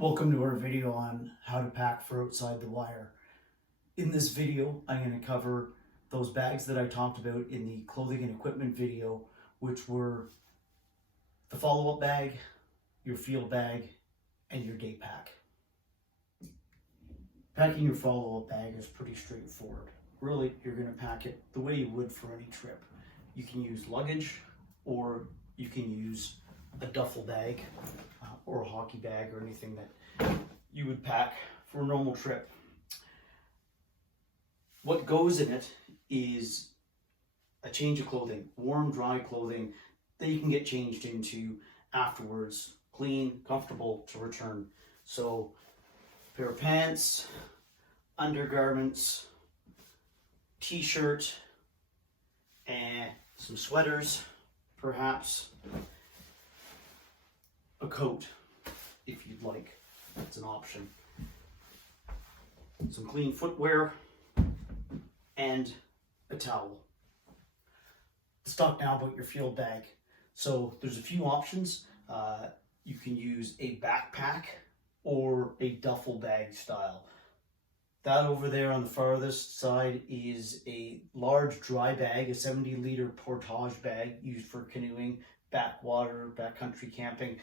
Welcome to our video on how to pack for outside the wire. In this video, I'm going to cover those bags that I talked about in the clothing and equipment video, which were the follow-up bag, your field bag, and your day pack. Packing your follow-up bag is pretty straightforward. Really, you're going to pack it the way you would for any trip. You can use luggage, or you can use a duffel bag or a hockey bag or anything that you would pack for a normal trip. What goes in it is a change of clothing, warm, dry clothing that you can get changed into afterwards, clean, comfortable to return. So a pair of pants, undergarments, t-shirt, and some sweaters, perhaps a coat if you'd like. That's an option. Some clean footwear and a towel. Let's talk now about your field bag. So there's a few options. You can use a backpack or a duffel bag style. That over there on the farthest side is a large dry bag, a 70-liter portage bag used for canoeing, backwater, backcountry camping.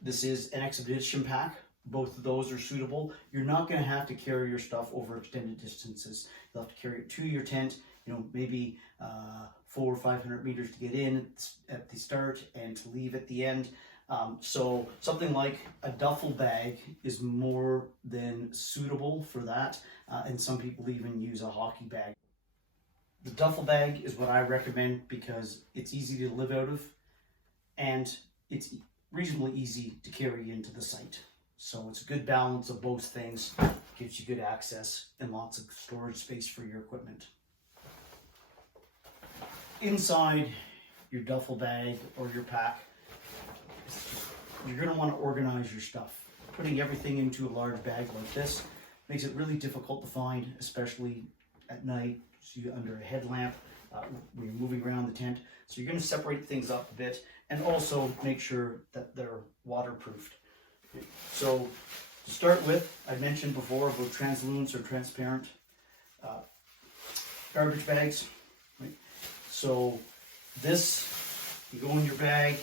This is an expedition pack. Both of those are suitable. You're not going to have to carry your stuff over extended distances. You'll have to carry it to your tent, maybe 400 or 500 meters to get in at the start and to leave at the end. So something like a duffel bag is more than suitable for that. And some people even use a hockey bag. The duffel bag is what I recommend because it's easy to live out of and it's reasonably easy to carry into the site. So it's a good balance of both things. Gives you good access and lots of storage space for your equipment. Inside your duffel bag or your pack, you're going to want to organize your stuff. Putting everything into a large bag like this makes it really difficult to find, especially at night, under a headlamp, when you're moving around the tent. So you're going to separate things up a bit and also make sure that they're waterproofed. So to start with, I mentioned before about translucent or transparent garbage bags. Right? So this, you go in your bag,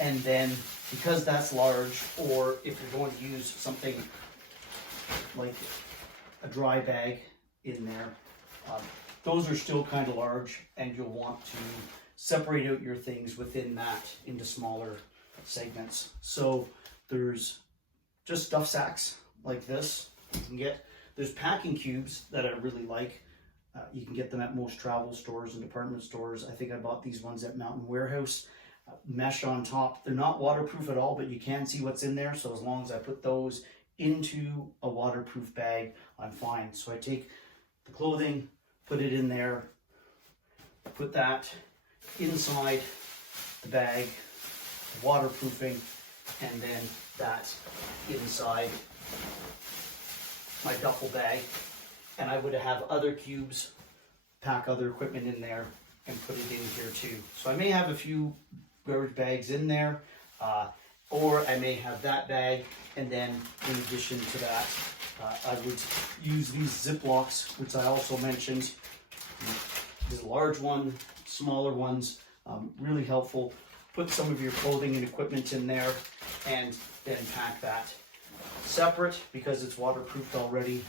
and then because that's large, or if you're going to use something like a dry bag in there, those are still kind of large, and you'll want to separate out your things within that into smaller segments. So there's just stuff sacks like this you can get. There's packing cubes that I really like. You can get them at most travel stores and department stores. I think I bought these ones at Mountain Warehouse. Mesh on top. They're not waterproof at all, but you can see what's in there. So as long as I put those into a waterproof bag, I'm fine. So I take the clothing, put it in there, put that inside the bag, waterproofing, and then that inside my duffel bag. And I would have other cubes, pack other equipment in there, and put it in here too. So I may have a few garbage bags in there, or I may have that bag, and then in addition to that, I would use these Ziplocs, which I also mentioned. There's a large one, smaller ones, really helpful. Put some of your clothing and equipment in there, and then pack that separate because it's waterproofed already,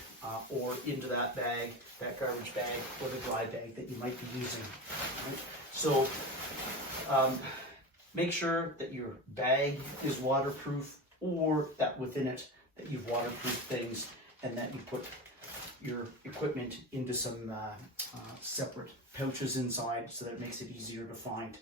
or into that bag, that garbage bag, or the dry bag that you might be using. Right? So make sure that your bag is waterproof, or that within it that you've waterproofed things, and that you put your equipment into some separate pouches inside so that it makes it easier to find.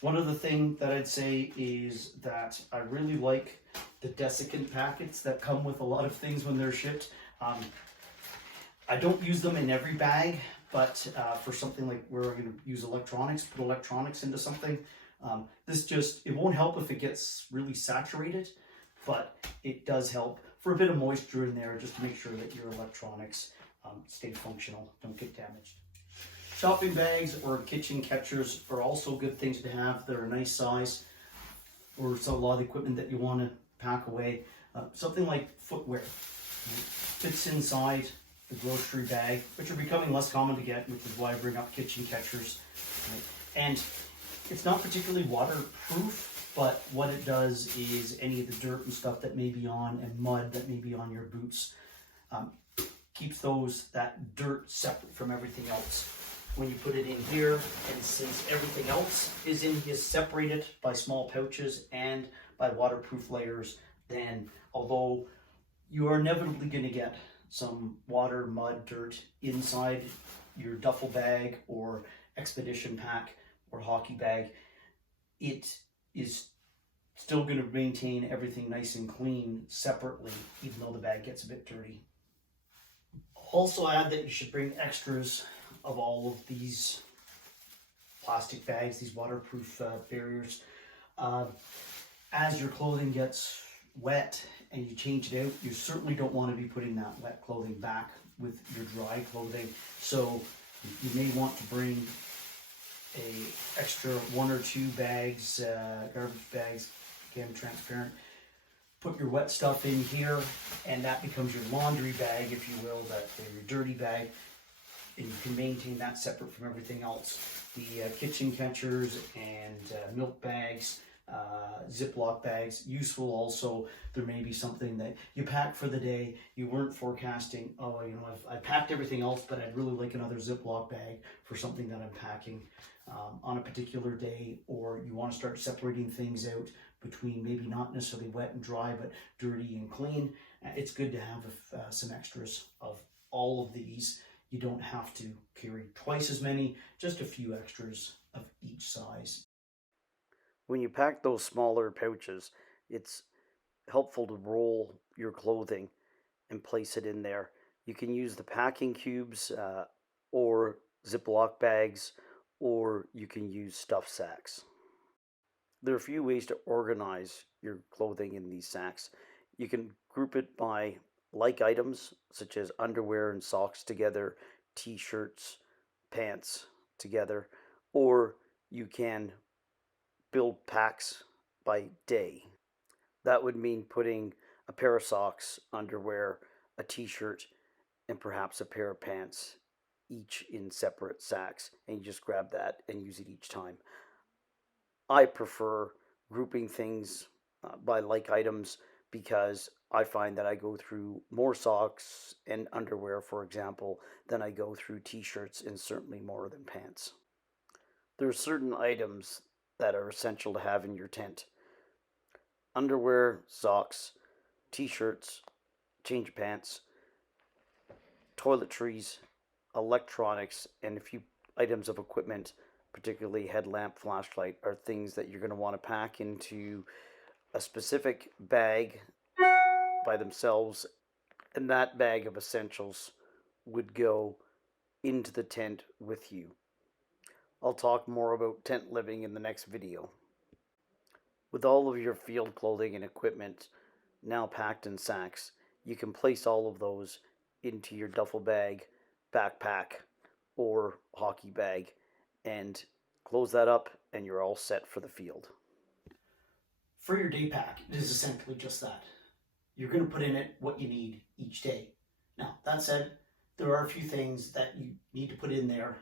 One other thing that I'd say is that I really like the desiccant packets that come with a lot of things when they're shipped. I don't use them in every bag, but for something like where we're going to use electronics, put electronics into something, it won't help if it gets really saturated, but it does help for a bit of moisture in there just to make sure that your electronics stay functional, don't get damaged. Shopping bags or kitchen catchers are also good things to have. They're a nice size, or so a lot of the equipment that you want to pack away. Something like footwear fits inside the grocery bag, which are becoming less common to get, which is why I bring up kitchen catchers. Right? And it's not particularly waterproof, but what it does is any of the dirt and stuff that may be on, and mud that may be on your boots, keeps that dirt separate from everything else. When you put it in here, and since everything else is separated by small pouches and by waterproof layers, then although you are inevitably going to get some water, mud, dirt inside your duffel bag or expedition pack or hockey bag, it is still going to maintain everything nice and clean separately, even though the bag gets a bit dirty. Also add that you should bring extras of all of these plastic bags, these waterproof barriers. As your clothing gets wet and you change it out, you certainly don't want to be putting that wet clothing back with your dry clothing. So you may want to bring a extra 1 or 2 bags, garbage bags, again transparent. Put your wet stuff in here, and that becomes your laundry bag, if you will, your dirty bag, and you can maintain that separate from everything else. The kitchen catchers and milk bags, Ziploc bags, useful also. There may be something that you pack for the day, you weren't forecasting, oh, you know, I've packed everything else, but I'd really like another Ziploc bag for something that I'm packing on a particular day, or you want to start separating things out between maybe not necessarily wet and dry, but dirty and clean. It's good to have some extras of all of these. You don't have to carry twice as many, just a few extras of each size. When you pack those smaller pouches, it's helpful to roll your clothing and place it in there. You can use the packing cubes or Ziploc bags, or you can use stuff sacks. There are a few ways to organize your clothing in these sacks. You can group it by like items, such as underwear and socks together, t-shirts, pants together, or you can build packs by day. That would mean putting a pair of socks, underwear, a t-shirt, and perhaps a pair of pants, each in separate sacks, and you just grab that and use it each time. I prefer grouping things by like items because I find that I go through more socks and underwear, for example, than I go through t-shirts, and certainly more than pants. There are certain items that are essential to have in your tent. Underwear, socks, t-shirts, change of pants, toiletries, electronics, and a few items of equipment, particularly headlamp, flashlight, are things that you're going to want to pack into a specific bag by themselves, and that bag of essentials would go into the tent with you. I'll talk more about tent living in the next video. With all of your field clothing and equipment now packed in sacks, you can place all of those into your duffel bag, backpack, or hockey bag, and close that up, and you're all set for the field. For your day pack, it is essentially just that. You're going to put in it what you need each day. Now, that said, there are a few things that you need to put in there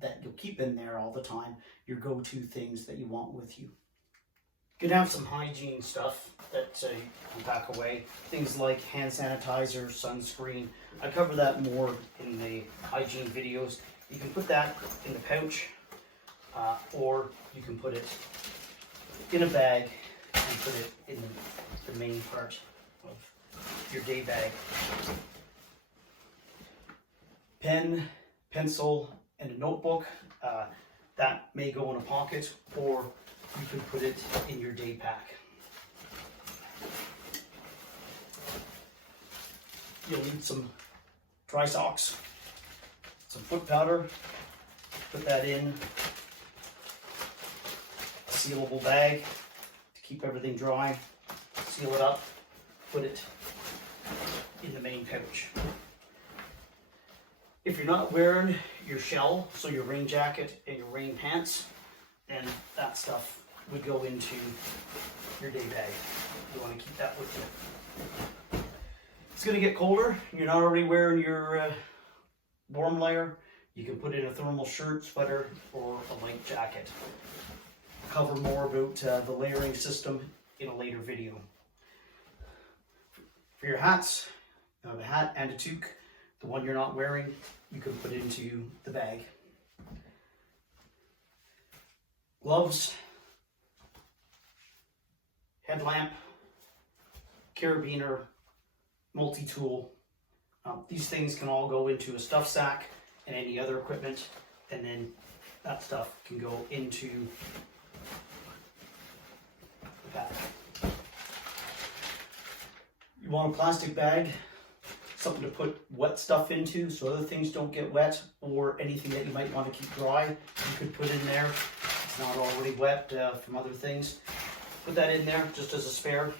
that you'll keep in there all the time, your go-to things that you want with you. You can have some hygiene stuff that you can pack away. Things like hand sanitizer, sunscreen. I cover that more in the hygiene videos. You can put that in the pouch, or you can put it in a bag and put it in the main part of your day bag. Pen, pencil, and a notebook. That may go in a pocket, or you can put it in your day pack. You'll need some dry socks, some foot powder. Put that in a sealable bag to keep everything dry. Seal it up, put it in the main pouch. If you're not wearing your shell, so your rain jacket and your rain pants, then that stuff would go into your day bag. You want to keep that with you. It's going to get colder. You're not already wearing your warm layer. You can put in a thermal shirt, sweater, or a light jacket. I'll cover more about the layering system in a later video. For your hats, you have a hat and a toque. The one you're not wearing, you can put into the bag. Gloves, headlamp, carabiner, multi-tool. These things can all go into a stuff sack and any other equipment, and then that stuff can go into the bag. You want a plastic bag, something to put wet stuff into so other things don't get wet, or anything that you might want to keep dry, you could put in there. It's not already wet from other things. Put that in there just as a spare.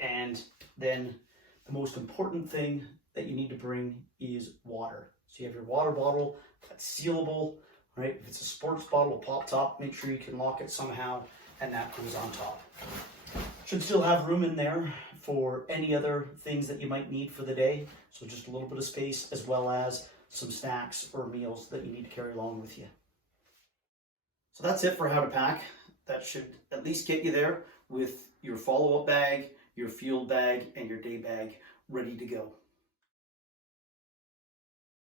And then the most important thing that you need to bring is water. So you have your water bottle that's sealable, right? If it's a sports bottle, a pop top, make sure you can lock it somehow, and that goes on top. Should still have room in there for any other things that you might need for the day. So just a little bit of space, as well as some snacks or meals that you need to carry along with you. So that's it for how to pack. That should at least get you there with your follow-up bag, your field bag, and your day bag ready to go.